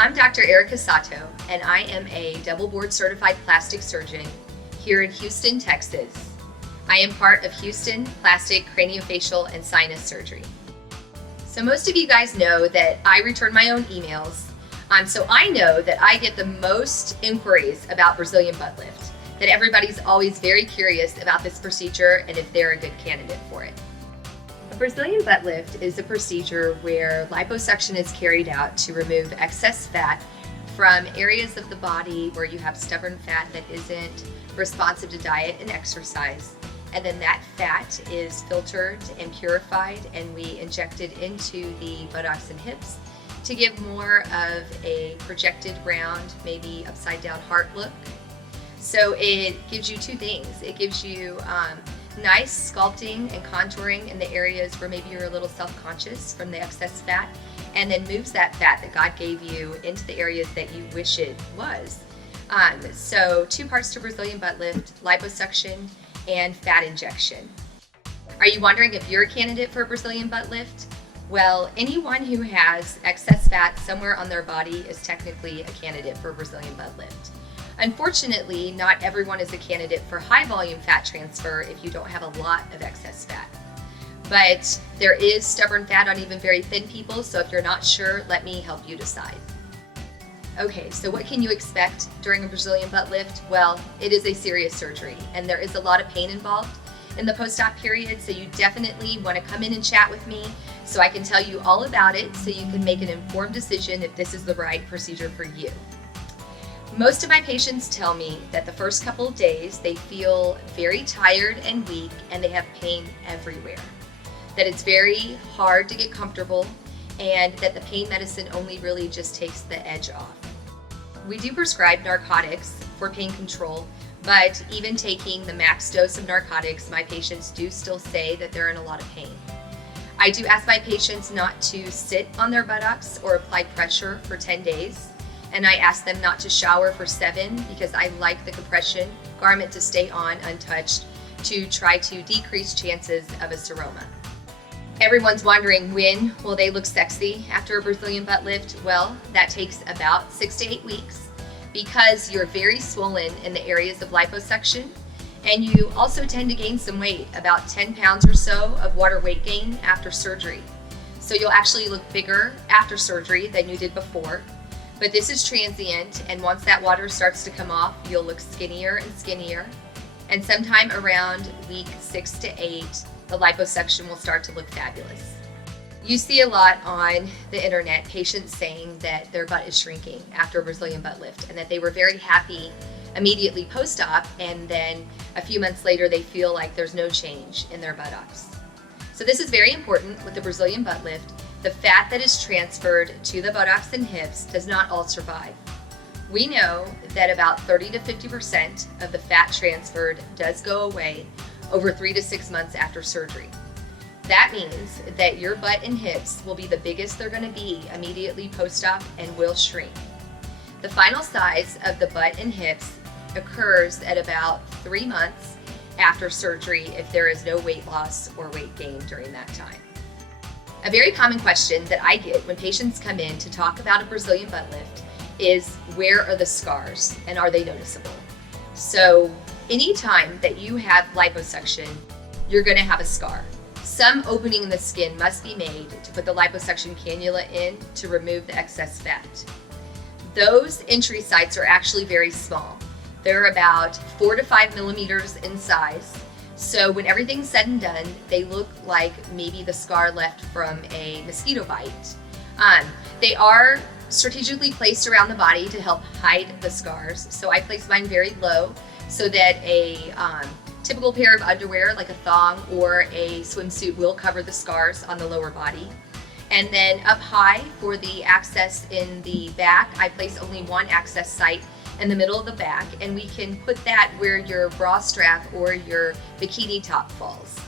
I'm Dr. Erika Sato, and I am a double board certified plastic surgeon here in Houston, Texas. I am part of Houston Plastic, Craniofacial, and Sinus Surgery. So most of you guys know that I return my own emails, so I know that I get the most inquiries about Brazilian butt lift, that everybody's always very curious about this procedure and if they're a good candidate for it. A Brazilian butt lift is a procedure where liposuction is carried out to remove excess fat from areas of the body where you have stubborn fat that isn't responsive to diet and exercise. And then that fat is filtered and purified, and we inject it into the buttocks and hips to give more of a projected round, maybe upside down heart look. So it gives you two things. It gives you nice sculpting and contouring in the areas where maybe you're a little self-conscious from the excess fat, and then moves that fat that God gave you into the areas that you wish it was. So two parts to Brazilian butt lift: liposuction and fat injection. Are you wondering if you're a candidate for a Brazilian butt lift? Well, anyone who has excess fat somewhere on their body is technically a candidate for a Brazilian butt lift. Unfortunately, not everyone is a candidate for high volume fat transfer if you don't have a lot of excess fat. But there is stubborn fat on even very thin people, so if you're not sure, let me help you decide. Okay, so what can you expect during a Brazilian butt lift? Well, it is a serious surgery, and there is a lot of pain involved in the post-op period, so you definitely want to come in and chat with me so I can tell you all about it so you can make an informed decision if this is the right procedure for you. Most of my patients tell me that the first couple of days they feel very tired and weak, and they have pain everywhere. That it's very hard to get comfortable, and that the pain medicine only really just takes the edge off. We do prescribe narcotics for pain control, but even taking the max dose of narcotics, my patients do still say that they're in a lot of pain. I do ask my patients not to sit on their buttocks or apply pressure for 10 days, and I ask them not to shower for 7 because I like the compression garment to stay on untouched to try to decrease chances of a seroma. Everyone's wondering, when will they look sexy after a Brazilian butt lift? Well, that takes about 6 to 8 weeks because you're very swollen in the areas of liposuction, and you also tend to gain some weight, about 10 pounds or so of water weight gain after surgery. So you'll actually look bigger after surgery than you did before, but this is transient, and once that water starts to come off, you'll look skinnier and skinnier, and sometime around week 6 to 8, the liposuction will start to look fabulous. You see a lot on the internet, patients saying that their butt is shrinking after a Brazilian butt lift and that they were very happy immediately post-op, and then a few months later they feel like there's no change in their buttocks. So this is very important with the Brazilian butt lift. The fat that is transferred to the buttocks and hips does not all survive. We know that about 30 to 50% of the fat transferred does go away over 3 to 6 months after surgery. That means that your butt and hips will be the biggest they're going to be immediately post-op and will shrink. The final size of the butt and hips occurs at about 3 months after surgery if there is no weight loss or weight gain during that time. A very common question that I get when patients come in to talk about a Brazilian butt lift is, where are the scars and are they noticeable? So anytime that you have liposuction, you're going to have a scar. Some opening in the skin must be made to put the liposuction cannula in to remove the excess fat. Those entry sites are actually very small. They're about 4 to 5 millimeters in size. So when everything's said and done, they look like maybe the scar left from a mosquito bite. They are strategically placed around the body to help hide the scars. So I place mine very low so that a typical pair of underwear like a thong or a swimsuit will cover the scars on the lower body. And then up high for the access in the back, I place only one access site in the middle of the back, and we can put that where your bra strap or your bikini top falls.